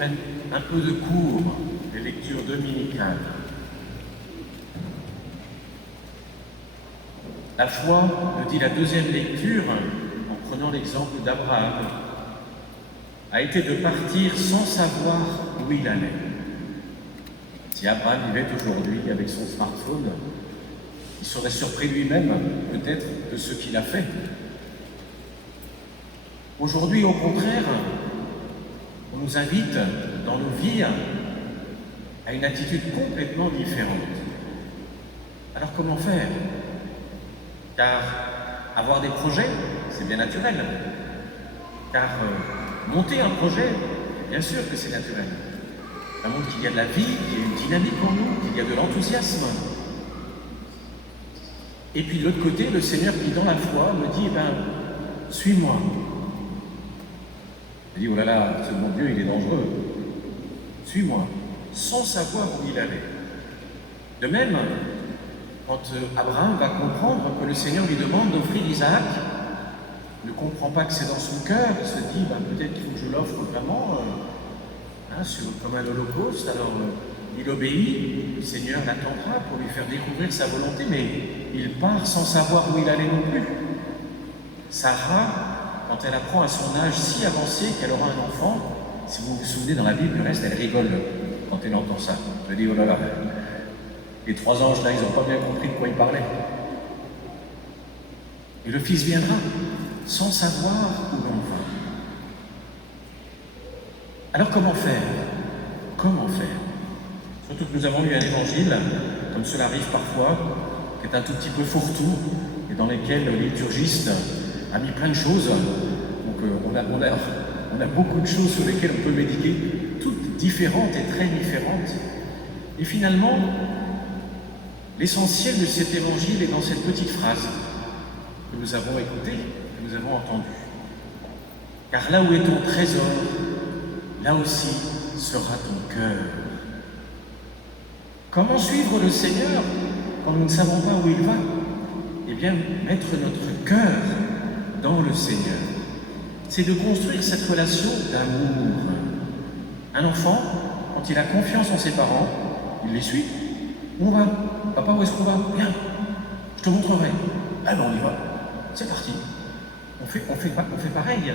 prennent un peu de cours, les lectures dominicales. La foi, nous dit la deuxième lecture, en prenant l'exemple d'Abraham, a été de partir sans savoir où il allait. Si Abraham vivait aujourd'hui avec son smartphone, il serait surpris lui-même, peut-être, de ce qu'il a fait. Aujourd'hui, au contraire, on nous invite dans nos vies à une attitude complètement différente. Alors comment faire? Car avoir des projets, c'est bien naturel. Car monter un projet, bien sûr que c'est naturel. Ça montre qu'il y a de la vie, qu'il y a une dynamique en nous, qu'il y a de l'enthousiasme. Et puis de l'autre côté, le Seigneur qui, dans la foi, me dit, suis-moi. Il dit, oh là là, ce mon Dieu, il est dangereux. Suis-moi, sans savoir où il allait. De même, quand Abraham va comprendre que le Seigneur lui demande d'offrir Isaac, il ne comprend pas que c'est dans son cœur, il se dit, peut-être qu'il faut que je l'offre vraiment, comme un holocauste. Alors, il obéit, le Seigneur l'attendra pour lui faire découvrir sa volonté, mais il part sans savoir où il allait non plus. Sarah, quand elle apprend à son âge si avancé qu'elle aura un enfant, si vous vous souvenez dans la Bible, le reste, elle rigole quand elle entend ça. Elle dit, oh là là, les 3 anges là, ils n'ont pas bien compris de quoi ils parlaient. Et le Fils viendra sans savoir où l'on va. Alors comment faire? Comment faire? Surtout que nous avons lu un évangile, comme cela arrive parfois, qui est un tout petit peu fourre-tout, et dans lequel le liturgiste a mis plein de choses. Donc on a beaucoup de choses sur lesquelles on peut méditer, toutes différentes et très différentes. Et finalement, l'essentiel de cet évangile est dans cette petite phrase que nous avons écoutée, que nous avons entendue. Car là où est ton trésor, là aussi sera ton cœur. Comment suivre le Seigneur quand nous ne savons pas où il va? Eh bien, mettre notre cœur dans le Seigneur. C'est de construire cette relation d'amour. Un enfant, quand il a confiance en ses parents, il les suit. Où on va? Papa, où est-ce qu'on va? Viens, je te montrerai. Ah ben on y va. C'est parti. On fait pareil.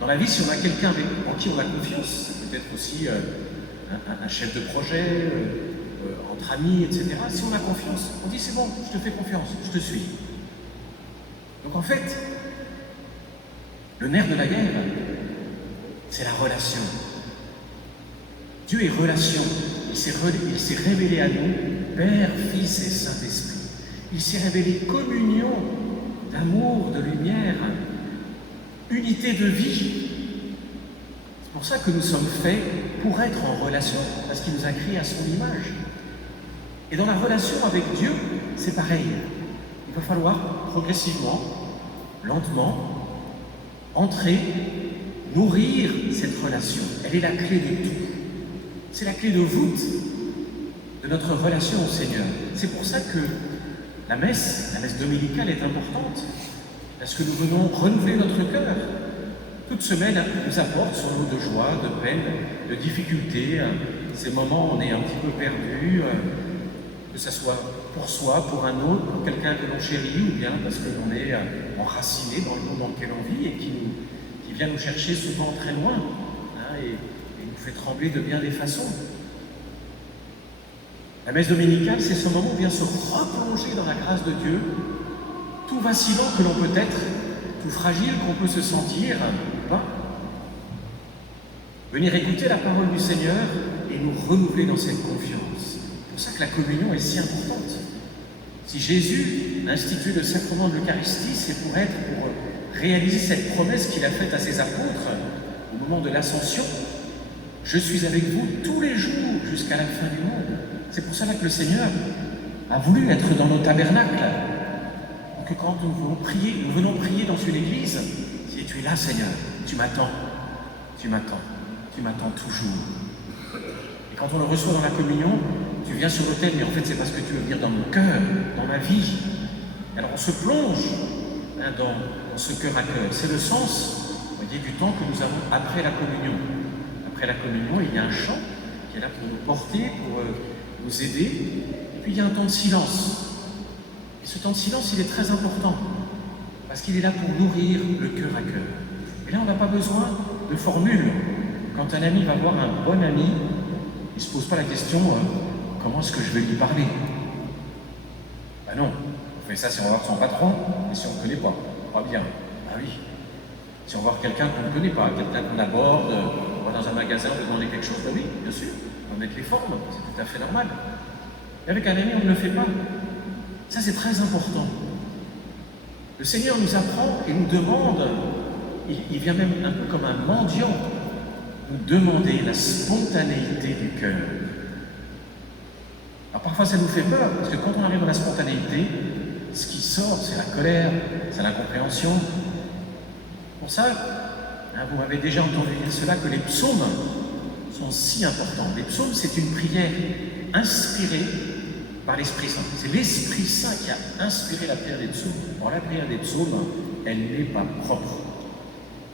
Dans la vie, si on a quelqu'un en qui on a confiance, peut-être aussi un chef de projet, entre amis, etc. Si on a confiance, on dit c'est bon, je te fais confiance, je te suis. Donc en fait, le nerf de la guerre, c'est la relation. Dieu est relation. Il s'est révélé à nous, Père, Fils et Saint-Esprit. Il s'est révélé communion d'amour, de lumière, unité de vie. C'est pour ça que nous sommes faits pour être en relation, parce qu'il nous a créés à son image. Et dans la relation avec Dieu, c'est pareil. Il va falloir progressivement, lentement, entrer, nourrir cette relation. Elle est la clé de tout. C'est la clé de voûte de notre relation au Seigneur. C'est pour ça que la messe dominicale est importante, parce que nous venons renouveler notre cœur. Toute semaine nous apporte son lot de joie, de peine, de difficultés, ces moments où on est un petit peu perdu, que ce soit pour soi, pour un autre, pour quelqu'un que l'on chérit, ou bien parce que l'on est enraciné dans le monde dans lequel on vit et qui vient nous chercher souvent très loin, et nous fait trembler de bien des façons. La messe dominicale, c'est ce moment où on vient se replonger dans la grâce de Dieu, tout vacillant que l'on peut être, tout fragile qu'on peut se sentir, venir écouter la parole du Seigneur et nous renouveler dans cette confiance. C'est pour ça que la communion est si importante. Si Jésus institue le sacrement de l'Eucharistie, c'est pour réaliser cette promesse qu'il a faite à ses apôtres au moment de l'Ascension. Je suis avec vous tous les jours jusqu'à la fin du monde. C'est pour cela que le Seigneur a voulu être dans nos tabernacles. Que quand nous venons prier dans une église, si tu es là, Seigneur, tu m'attends toujours. Et quand on le reçoit dans la communion, tu viens sur l'autel, mais en fait c'est parce que tu veux venir dans mon cœur, dans ma vie. Alors on se plonge dans ce cœur à cœur. C'est le sens, vous voyez, du temps que nous avons après la communion. Après après la communion, il y a un chant qui est là pour nous porter, pour nous aider. Et puis il y a un temps de silence. Et ce temps de silence, il est très important, parce qu'il est là pour nourrir le cœur à cœur. Et là, on n'a pas besoin de formule. Quand un ami va voir un bon ami, il ne se pose pas la question comment est-ce que je vais lui parler? Ben non, on fait ça si on va voir son patron, et si on ne connaît pas. Pas bien. Ah oui. Si on va voir quelqu'un qu'on ne connaît pas, quelqu'un qu'on aborde, on va dans un magasin, on veut demander quelque chose, ben oui, bien sûr, on va mettre les formes, c'est tout à fait normal. Et avec un ami, on ne le fait pas. Ça, c'est très important. Le Seigneur nous apprend et nous demande, il vient même un peu comme un mendiant, nous demander la spontanéité du cœur. Alors parfois ça nous fait peur, parce que quand on arrive dans la spontanéité, ce qui sort, c'est la colère, c'est l'incompréhension. Pour ça, vous m'avez déjà entendu dire cela, que les psaumes sont si importants. Les psaumes, c'est une prière inspirée par l'Esprit Saint. C'est l'Esprit Saint qui a inspiré la prière des psaumes. Or, la prière des psaumes, elle n'est pas propre.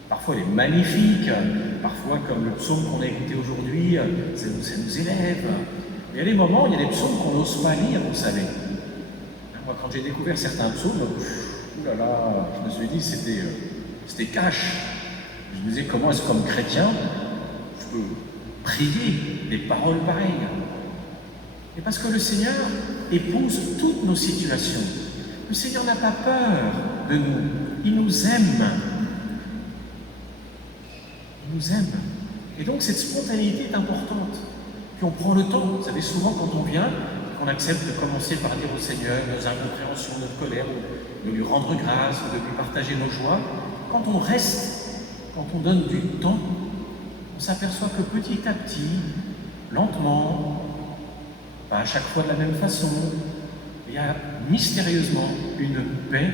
Parfois, elle est magnifique. Parfois, comme le psaume qu'on a écouté aujourd'hui, ça nous élève. Mais il y a des moments, il y a des psaumes qu'on n'ose pas lire, vous savez. Moi, quand j'ai découvert certains psaumes, je me suis dit, c'était cash. Je me disais, comment est-ce comme chrétien, je peux prier des paroles pareilles? Et parce que le Seigneur épouse toutes nos situations. Le Seigneur n'a pas peur de nous. Il nous aime. Il nous aime. Et donc cette spontanéité est importante. Puis on prend le temps. Vous savez, souvent quand on vient, qu'on accepte de commencer par dire au Seigneur nos incompréhensions, notre colère, ou de lui rendre grâce, ou de lui partager nos joies, quand on reste, quand on donne du temps, on s'aperçoit que petit à petit, lentement, pas à chaque fois de la même façon, il y a mystérieusement une paix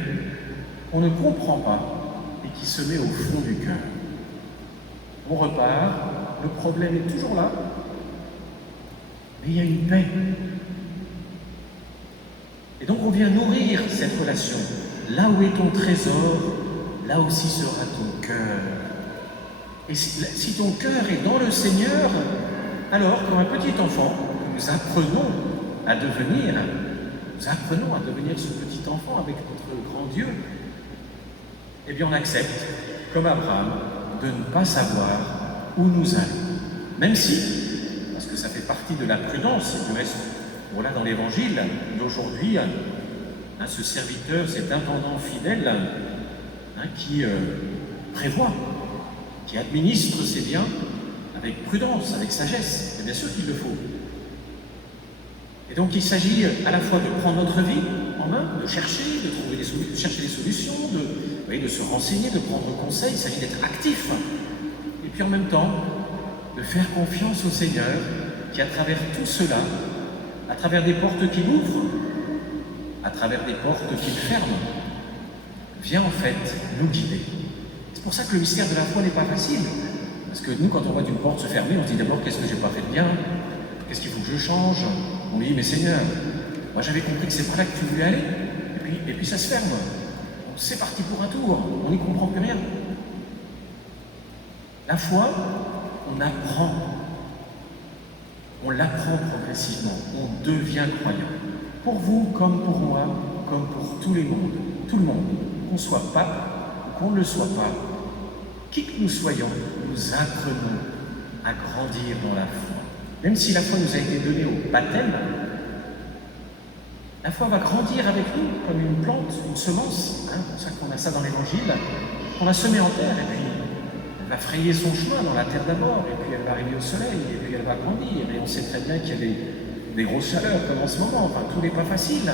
qu'on ne comprend pas et qui se met au fond du cœur. On repart, le problème est toujours là, mais il y a une paix. Et donc on vient nourrir cette relation. Là où est ton trésor, là aussi sera ton cœur. Et si ton cœur est dans le Seigneur, alors comme un petit enfant, nous apprenons à devenir ce petit enfant avec notre grand Dieu. Eh bien on accepte, comme Abraham, de ne pas savoir où nous allons. Même si, parce que ça fait partie de la prudence, et du reste, voilà dans l'évangile d'aujourd'hui, ce serviteur, cet intendant fidèle, qui prévoit, qui administre ses biens avec prudence, avec sagesse. Et bien sûr qu'il le faut. Et donc il s'agit à la fois de prendre notre vie en main, de chercher, de trouver de chercher des solutions, de se renseigner, de prendre conseil. Il s'agit d'être actif. Et puis en même temps, de faire confiance au Seigneur qui, à travers tout cela, à travers des portes qu'il ouvre, à travers des portes qu'il ferme, vient en fait nous guider. C'est pour ça que le mystère de la foi n'est pas facile. Parce que nous, quand on voit une porte se fermer, on se dit d'abord qu'est-ce que j'ai pas fait de bien, qu'est-ce qu'il faut que je change. On dit mais Seigneur, moi j'avais compris que c'est par là que tu voulais aller, et puis ça se ferme. C'est parti pour un tour, on n'y comprend plus rien. La foi, on apprend. On l'apprend progressivement, on devient croyant. Pour vous, comme pour moi, comme pour tout le monde, qu'on soit pape ou qu'on ne le soit pas, qui que nous soyons, nous apprenons à grandir dans la foi. Même si la foi nous a été donnée au baptême, la foi va grandir avec nous comme une plante, une semence. C'est pour ça qu'on a ça dans l'Évangile, qu'on va semer en terre et puis elle va frayer son chemin dans la terre d'abord, et puis elle va arriver au soleil, et puis elle va grandir. Et on sait très bien qu'il y a des grosses chaleurs comme en ce moment, enfin tout n'est pas facile.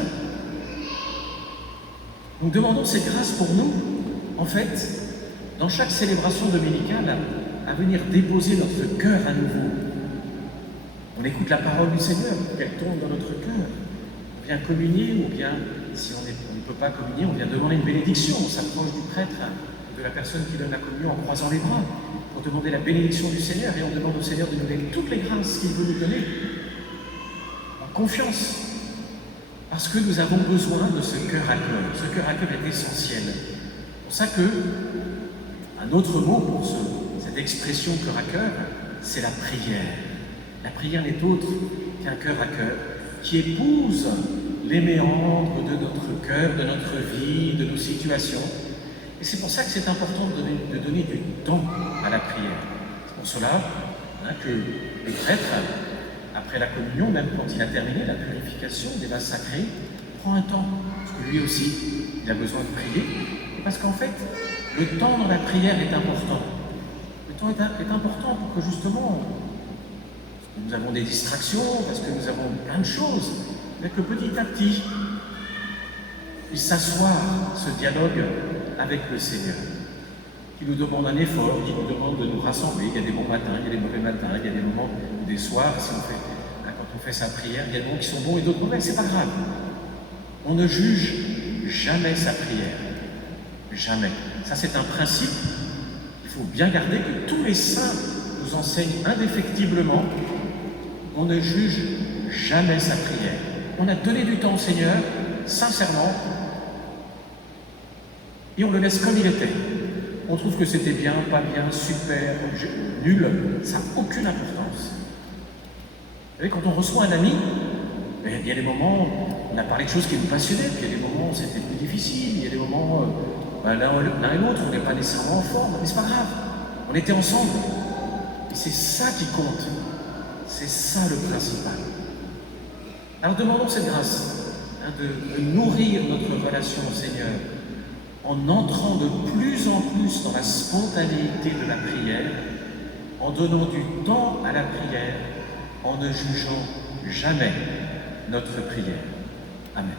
Nous demandons cette grâce pour nous, en fait, dans chaque célébration dominicale, à venir déposer notre cœur à nouveau. On écoute la parole du Seigneur, qu'elle tombe dans notre cœur. On vient communier, ou bien, si on ne peut pas communier, on vient demander une bénédiction. On s'approche du prêtre, de la personne qui donne la communion en croisant les bras, pour demander la bénédiction du Seigneur, et on demande au Seigneur de nous donner toutes les grâces qu'il veut nous donner, en confiance, parce que nous avons besoin de ce cœur à cœur. Ce cœur à cœur est essentiel. C'est pour ça que, un autre mot pour cette expression cœur à cœur, c'est la prière. La prière n'est autre qu'un cœur à cœur qui épouse les méandres de notre cœur, de notre vie, de nos situations. Et c'est pour ça que c'est important de donner du temps à la prière. C'est pour cela que le prêtre, après la communion, même quand il a terminé la purification des vases sacrés, prend un temps, parce que lui aussi, il a besoin de prier, et parce qu'en fait, le temps dans la prière est important. Le temps est important pour que justement, nous avons des distractions, parce que nous avons plein de choses, mais que petit à petit, il s'assoit ce dialogue avec le Seigneur, qui nous demande un effort, qui nous demande de nous rassembler. Il y a des bons matins, il y a des mauvais matins, il y a des moments, des soirs, quand on fait sa prière, il y a des moments qui sont bons et d'autres mauvais, c'est pas grave. On ne juge jamais sa prière. Jamais. Ça, c'est un principe qu'il faut bien garder, que tous les saints nous enseignent indéfectiblement. On ne juge jamais sa prière. On a donné du temps au Seigneur, sincèrement, et on le laisse comme il était. On trouve que c'était bien, pas bien, super, nul, ça n'a aucune importance. Vous savez, quand on reçoit un ami, il y a des moments, on a parlé de choses qui nous passionnaient, puis il y a des moments où c'était plus difficile, il y a des moments, l'un et l'autre, on n'est pas nécessairement en forme, mais c'est pas grave, on était ensemble. Et c'est ça qui compte, c'est ça le principal. Alors demandons cette grâce, de nourrir notre relation au Seigneur, en entrant de plus en plus dans la spontanéité de la prière, en donnant du temps à la prière, en ne jugeant jamais notre prière. Amen.